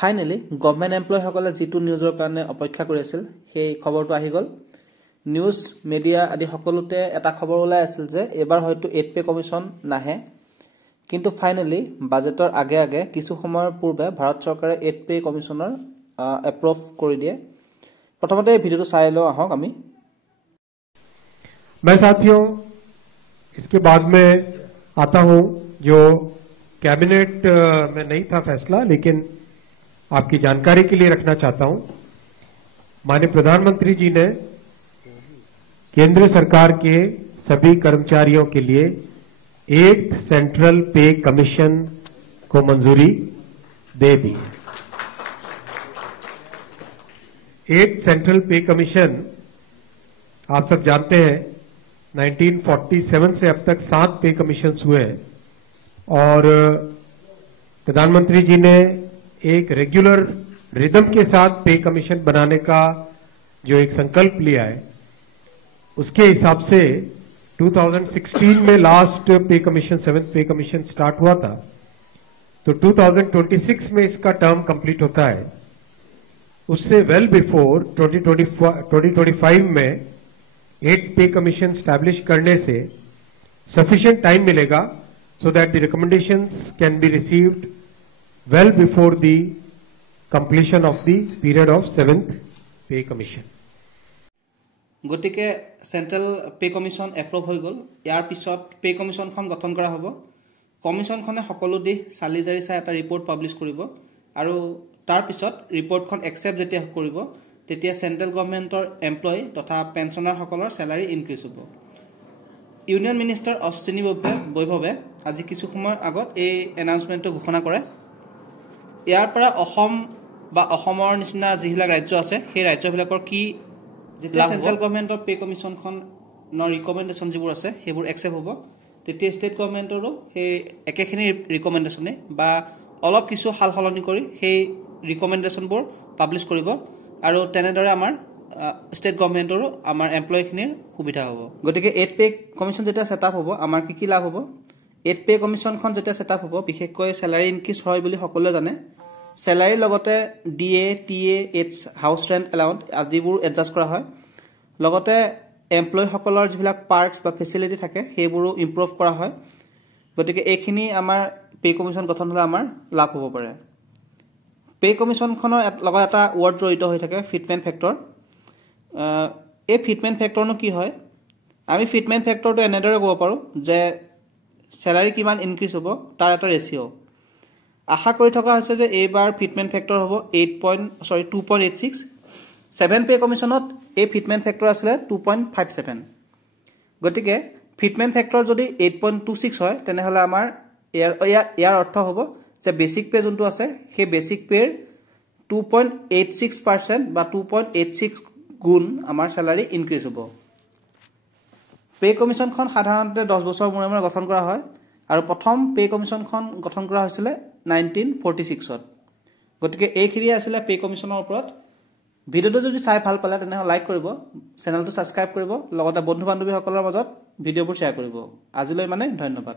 finally government employee সকলে যেটো নিউজৰ কাৰণে অপেক্ষা কৰি আছিল সেই খবৰটো আহি গল নিউজ মিডিয়া আদি সকলোতে এটা খবৰ ওলাই আছিল যে এবাৰ হয়তো 8 পে কমিশন নাহে কিন্তু ফাইনেলি বাজেটৰ আগে আগে কিছু সময়ৰ পূৰ্বে ভাৰত চৰকাৰে 8 পে কমিশনৰ এপ্ৰুভ কৰি দিয়ে প্ৰথমতে ভিডিওটো চাই লও আহক আমি मैं साथियों इसके बाद में आता हूं जो कैबिनेट में नहीं था फैसला लेकिन आपकी जानकारी के लिए रखना चाहता हूं माननीय प्रधानमंत्री जी ने केंद्र सरकार के सभी कर्मचारियों के लिए 8th सेंट्रल पे कमीशन को मंजूरी दे दी 8th सेंट्रल पे कमीशन आप सब जानते हैं 1947 से अब तक 7 पे कमीशन हुए हैं और प्रधानमंत्री जी ने एक रेगुलर रिदम के साथ पे कमीशन बनाने का जो एक संकल्प लिया है उसके हिसाब से 2016 में लास्ट पे कमीशन 7th पे कमीशन स्टार्ट हुआ था तो 2026 में इसका टर्म कंप्लीट होता है उससे वेल बिफोर 2025 में 8 पे कमीशन स्टैब्लिश करने से सफिशिएंट टाइम मिलेगा so that the recommendations can be received well before the completion of the period of 7th pay commission গটিকে সেন্ট্রাল পে কমিশন এপ্ৰুভ হৈ গল ইয়াৰ পিছত পে কমিশনখন গঠন কৰা হ'ব কমিশনখনে সকলো দিশ চালি জাৰি চাই এটা ৰিপৰ্ট পাবলিশ কৰিব আৰু তাৰ পিছত ৰিপৰ্টখন একচেপ্ট যেতিয়া কৰিব তেতিয়া সেন্ট্ৰেল গভৰ্ণমেণ্টৰ এমপ্লয়ী তথা পেনশনাৰ সকলৰ স্যালাৰি ইনক্ৰিজ হ'ব ইউনিয়ন মিনিষ্টাৰ অশ্বিনী বৈভৱে আজি কিছু সময় আগত এই এনাউন্সমেন্টটো ঘোষণা কৰে ইয়াৰ পৰা অসম বা অসমৰ নিচিনা যিবিলাক ৰাজ্য আছে সেই ৰাজ্যবিলাকৰ কি যেতিয়া সেন্ট্ৰেল গভৰ্ণমেণ্টৰ পে কমিশনখন ৰিকমেন্ডেশন যিবোৰ আছে সেইবোৰ একচেপ্ট হ'ব তেতিয়া ষ্টেট গভৰ্ণমেণ্টৰো সেই একেখিনি ৰিকমেন্ডেশনে বা অলপ কিছু হাল সলনি কৰি সেই ৰিকমেন্ডেশনবোৰ পাবলিশ কৰিব আৰু তেনেদৰে আমাৰ স্টেট গভৰ্ণমেণ্টৰো আমাৰ এমপ্লয়ীখিনিৰ সুবিধা হ'ব গতিকে 8 পে কমিশন যেতিয়া সেটআপ হ'ব আমাৰ কি লাভ হ'ব 8 পে কমিশনখন যেতিয়া সেটআপ হ'ব বিশেষকৈ স্যালাৰি ইনক্ৰিজ হয় বুলি সকলোৱে জানে স্যালাৰিৰ লগতে ডিএ টিএ এইচ হাউস ৰেন্ট এলাউন্স আদিবোৰ এডজাস্ট কৰা হয় লগতে এমপ্লয়ী সকলৰ যিবিলাক পাৰ্টস বা ফেসিলিটি থাকে সেইবোৰো ইমপ্ৰুভ কৰা হয় গতিকে এইখিনি আমাৰ পে কমিশন গঠন হলে আমাৰ লাভ হ'ব পাৰে পে কমিশনখনৰ লগত এটা ওয়াৰ্ড জড়িত হৈ থাকে ফিটমেন্ট ফেক্টৰ এই ফিটমেন্ট ফেক্টৰনো কি হয় আমি ফিটমেন্ট ফেক্টৰটো এনেদৰে ক'ব পাৰো যে স্যালাৰি কিমান ইনক্ৰিজ হ'ব তাৰ এটা ৰেশিও আশা কৰি থকা হৈছে যে এইবাৰ ফিটমেন্ট ফেক্টৰ হ'ব 2.86 7 পে কমিশনত এই ফিটমেন্ট ফেক্টৰ আছিল 2.57 গতিকে ফিটমেন্ট ফেক্টৰ যদি 8.26 হয় তেনেহলে আমাৰ ইয়াৰ অৰ্থ হ'ব যে বেসিক পে যোনটো আছে সেই বেসিক পেৰ 2.86% বা 2.86 গুণ আমাৰ স্যালাৰি ইনক্ৰিজ হ'ব পে কমিশনখন সাধাৰণতে 10 বছৰ মূৰে মূৰে গঠন কৰা হয় আৰু প্ৰথম পে কমিশনখন গঠন কৰা হৈছিল 1946 ত গতিকে এইখিনি আছিল পে কমিশনৰ ওপৰত ভিডিওটো যদি চাই ভাল পালে তেনে লাইক কৰিব চেনেলটো সাবস্ক্ৰাইব কৰিব লগতে বন্ধু বান্ধৱীসকলৰ মাজত ভিডিওবোৰ শ্বেয়াৰ কৰিব আজিলৈ মানে ধন্যবাদ